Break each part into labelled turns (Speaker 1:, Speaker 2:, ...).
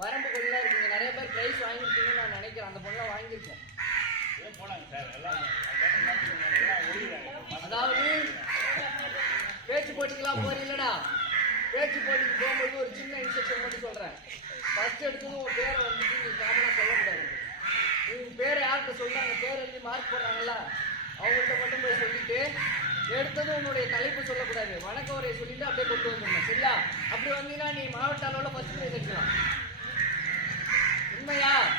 Speaker 1: வரம்புக்குள்ள இருக்கீங்க நிறைய பேர் பிரைஸ் வாங்கியிருக்கீங்கன்னு நான் நினைக்கிறேன். அந்த பொண்ணை வாங்கியிருக்கேன். அதாவது பேச்சு போட்டிக்கெல்லாம் போறீங்களடா பேச்சு போட்டிக்கு போகும்போது ஒரு சின்ன இன்ஸ்ட்ரக்ஷன் மட்டும் சொல்றேன். ஃபர்ஸ்ட் எடுத்ததும் உன் பேரை வந்துட்டு நீ காமனா சொல்லக்கூடாது. உன் பேரை யார்கிட்ட சொல்றாங்க பேர் எழுதி மார்க் போடுறாங்கல்ல. அவங்கள்ட்ட மட்டும் போய் சொல்லிட்டு எடுத்ததும் உன்னுடைய தலைப்பு சொல்லக்கூடாது. வணக்க உரையை சொல்லிட்டு அப்படியே கொண்டு வந்துடணும். சரியா? அப்படி வந்தீங்கன்னா நீ மாவட்ட அளவில் ஃபர்ஸ்ட் பிரைஸ் எடுக்கலாம். உண்மையா?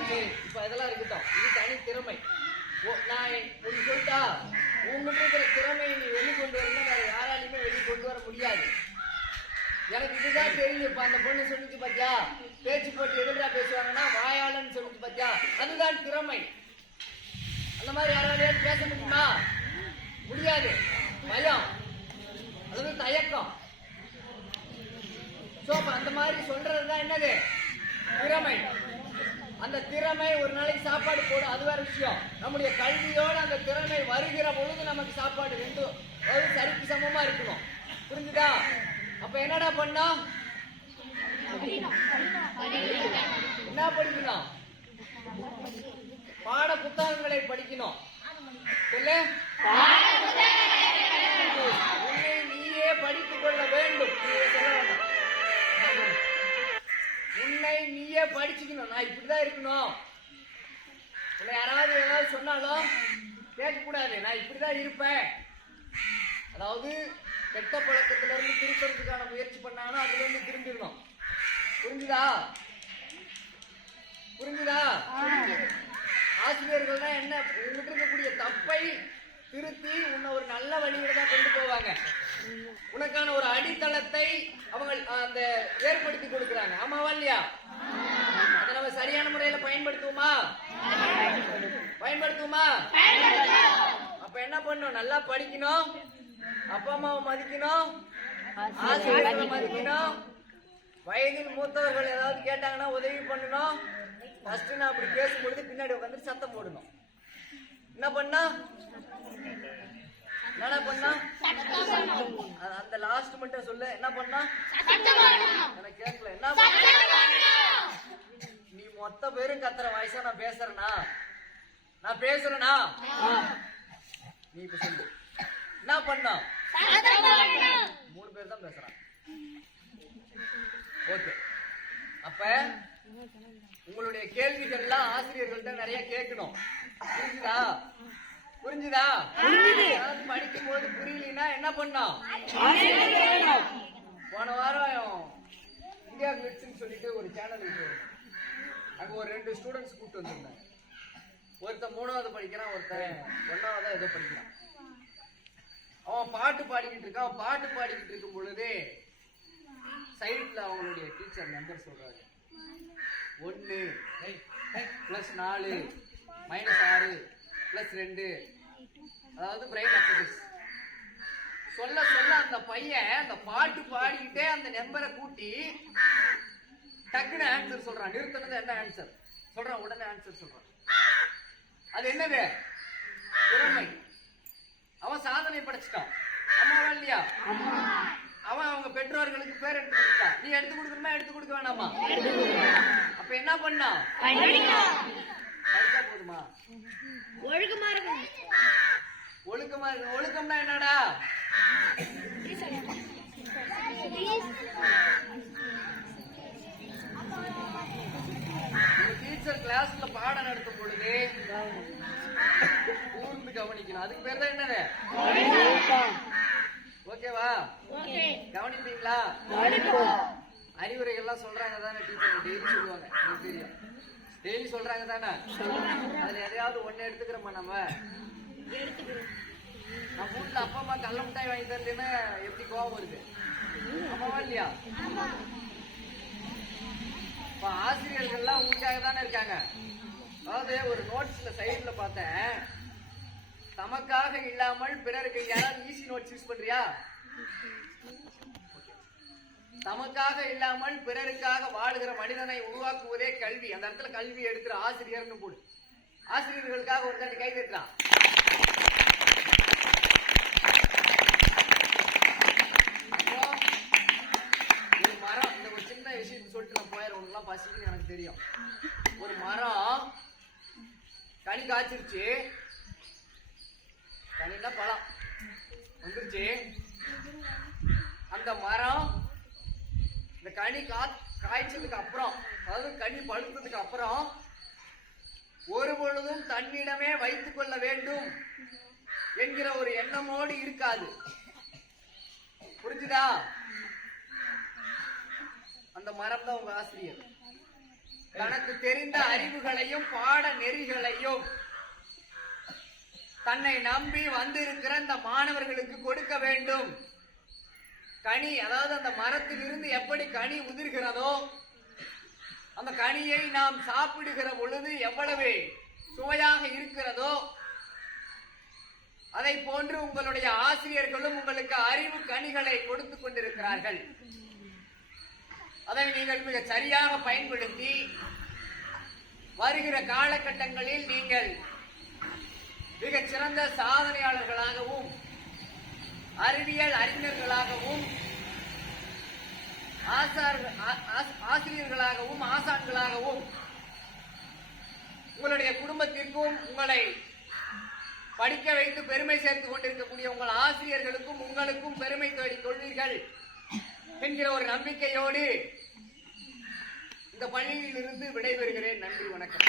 Speaker 1: இப்போ இப்ப இதெல்லாம் இருக்கட்டும். இது தனி திறமை. ஓ- நான் ஒன்று சொல்லிட்டா உங்ககிட்ட இருக்கிற திறமையை நீ வெளிக்கொண்டு வரணும் வேற யாராலையுமே வெளிக்கொண்டு வர முடியாது. எனக்கு இதுதான் தெரியும். இப்போ அந்த பொண்ணு சொல்லிச்சு பார்த்தியா பேச்சு போட்டு எதிரா பேசுவாங்கன்னா வாயாளன்னு சொல்லிச்சு பார்த்தியா அதுதான் திறமை. அந்த மாதிரி யாராலையாவது பேச முடியுமா? முடியாது. பயம். அது தயக்கம். சோ அந்த மாதிரி சொல்றதுதான் என்னது? திறமை. அந்த திறமை ஒரு நாளைக்கு சாப்பாடு போடும் அது வேற விஷயம். நம்முடைய கல்வியோட அந்த திறமை வருகிற பொழுது நமக்கு சாப்பாடு ரெண்டும் அதாவது சரிக்கு சமமா இருக்கணும். புரிஞ்சுதா? அப்ப என்னடா பண்ணா? என்ன படிக்கணும்? பாட புத்தகங்களை படிக்கணும். சொல்லு. படிச்சுக்கணும் நான் இப்படிதான் இருக்கணும். இல்லை யாராவது ஏதாவது சொன்னாலும் கேட்கக்கூடாது. நான் இப்படிதான் இருப்பேன். அதாவது கெட்ட பழக்கத்துல இருந்து முயற்சி பண்ணாங்கன்னா அதுல இருந்து திரும்பிடணும். புரிஞ்சுதா? புரிஞ்சுதா? ஆசிரியர்கள் தான் என்ன? உங்ககிட்ட இருக்கக்கூடிய தப்பை திருத்தி உன்னை ஒரு நல்ல வழியில தான் கொண்டு போவாங்க. உனக்கான ஒரு அடித்தளத்தை அவங்க அந்த ஏற்படுத்தி கொடுக்குறாங்க. ஆமாவா இல்லையா? சரியான முறையில பயன்படுத்துவோமா? பயன்படுத்துவோமா? அப்ப என்ன பண்ணணும்? நல்லா படிக்கணும். அப்பா அம்மாவை மதிக்கணும். ஆசிரியர்களை மதிக்கணும். வயதில் மூத்தவர்கள் ஏதாவது கேட்டாங்கன்னா உதவி பண்ணணும். ஃபர்ஸ்ட் நான் அப்படி பேசும்பொழுது பின்னாடி உட்காந்து சத்தம் போடணும். என்ன பண்ணா? என்ன பண்ணா? அந்த லாஸ்ட் மட்டும் சொல்லு. என்ன பண்ணா எனக்கு கேட்கல என்ன பண்ணா? நீ மொத்த பேரும் கத்துற வாய்ஸா நான் பேசுறேனா? நான் பேசுறேனா? நீ இப்ப சொல்லு. என்ன பண்ணா மூணு பேர் தான் பேசுறான் ஓகே. அப்ப உங்களுடைய கேள்விகள்லாம் ஆசிரியர்கள்ட்ட நிறைய கேட்கணும். புரிஞ்சுதா? புரிஞ்சுதா? ஏதாவது படிக்கும்போது புரியலனா என்ன பண்ணோம்? போன வாரம் இந்தியா கிளிட்ஸ்னு சொல்லிட்டு ஒரு சேனல் இருக்கு. அங்க ஒரு ரெண்டு ஸ்டூடெண்ட்ஸ் கூப்பிட்டு வந்திருந்தாங்க. ஒருத்தன் மூணாவது படிக்கிறான் ஒருத்தன் ஒன்னாவதா ஏதோ படிக்கிறான். அவன் பாட்டு பாடிக்கிட்டு இருக்கான். பாட்டு பாடிக்கிட்டு இருக்கும் பொழுதே சைட்ல அவங்களுடைய டீச்சர் நம்பர் சொல்றாரு. ஒன்று ப்ளஸ் நாலு மைனஸ் ஆறு ப்ளஸ் ரெண்டு. அதாவது பிரெயின் எக்ஸசைஸ் சொல்ல சொல்ல அந்த பையன் அந்த பாட்டு பாடிக்கிட்டே அந்த நம்பரை கூட்டி டக்குன்னு ஆன்சர் சொல்றான். நிறுத்தினது என்ன ஆன்சர் சொல்றான் உடனே ஆன்சர் சொல்றான். அது என்னது? திறமை. அவன் சாதனை படைச்சிட்டான். அம்மாவா இல்லையா? அவன் அவங்க பெற்றோர்களுக்கு பேர் எடுத்து கொடுத்தான். நீ எடுத்து கொடுக்கணுமா? எடுத்து கொடுக்க வேணாமா? அப்ப என்ன பண்ணா? படிச்சா போதுமா?
Speaker 2: ஒழுக்கமா இருக்கணும்.
Speaker 1: ஒழுக்கமா இருக்கு ஒழுக்கம்னா என்னடா? டீச்சர் கிளாஸ்ல பாடம் நடத்தும் பொழுது கூர்ந்து கவனிக்கணும். அதுக்கு பேர் தான் என்னது? ஓகேவா? கவனிப்பீங்களா? அறிவுரைகள்லாம் சொல்றாங்க தானே டீச்சர் டெய்லி சொல்லுவாங்க. எனக்கு தெரியும். டெய்லி சொல்றாங்க தானே? அதுல எதையாவது ஒண்ணு எடுத்துக்கிறோமா நம்ம? நம்ம வீட்டுல அப்பா அம்மா கள்ள மிட்டாய் வாங்கி தரலன்னா எப்படி கோவம் வருது? அம்மாவா இல்லையா? இப்ப ஆசிரியர்கள்லாம் உங்களுக்காக தானே இருக்காங்க? அதாவது ஒரு நோட்ஸ்ல சைடுல பார்த்தேன். தமக்காக இல்லாமல் பிறருக்கு யாராவது ஈஸி நோட்ஸ் யூஸ் பண்றியா? தமக்காக இல்லாமல் பிறருக்காக வாழுகிற மனிதனை உருவாக்குவதே கல்வி. அந்த இடத்துல கல்வி எடுக்கிற ஆசிரியர்னு போடு. ஆசிரியர்களுக்காக ஒரு தாண்டி கை தட்டுறான் அப்புறம் ஒரு மரம் இந்த ஒரு சின்ன விஷயத்தை சொல்லிட்டு நான் போயிடுறேன் உனக்குலாம் பசிக்குன்னு எனக்கு தெரியும். ஒரு மரம் கனி காய்ச்சிருச்சு. கனின்னா பழம் வந்துருச்சு. அந்த மரம் இந்த கனி கா காய்ச்சதுக்கு அப்புறம் அதாவது கனி பழுத்ததுக்கு அப்புறம் ஒரு பொழுதும் தன்னிடமே வைத்துக் கொள்ள வேண்டும் என்கிற ஒரு எண்ணமோடு இருக்காது. புரிஞ்சுதா? அந்த மரம் தான் உங்க ஆசிரியர். தனக்கு தெரிந்த அறிவுகளையும் பாட நெறிகளையும் தன்னை நம்பி வந்திருக்கிற அந்த மாணவர்களுக்கு கொடுக்க வேண்டும். கனி அதாவது அந்த மரத்திலிருந்து எப்படி கனி உதிர்கிறதோ அந்த கனியை நாம் சாப்பிடுகிற பொழுது எவ்வளவு சுவையாக இருக்கிறதோ அதை போன்று உங்களுடைய ஆசிரியர்களும் உங்களுக்கு அறிவு கனிகளை கொடுத்து கொண்டிருக்கிறார்கள். அதை நீங்கள் மிக சரியாக பயன்படுத்தி வருகிற காலகட்டங்களில் நீங்கள் மிகச் சிறந்த சாதனையாளர்களாகவும் அறிவியல் அறிஞர்களாகவும் ஆசிரியர்களாகவும் ஆசான்களாகவும் உங்களுடைய குடும்பத்திற்கும் உங்களை படிக்க வைத்து பெருமை சேர்த்துக் கொண்டிருக்கக்கூடிய உங்கள் ஆசிரியர்களுக்கும் உங்களுக்கும் பெருமை தேடிக் கொள்வீர்கள். என்கிற ஒரு நம்பிக்கையோடு இந்த பள்ளியில் இருந்து விடைபெறுகிறேன். நன்றி வணக்கம்.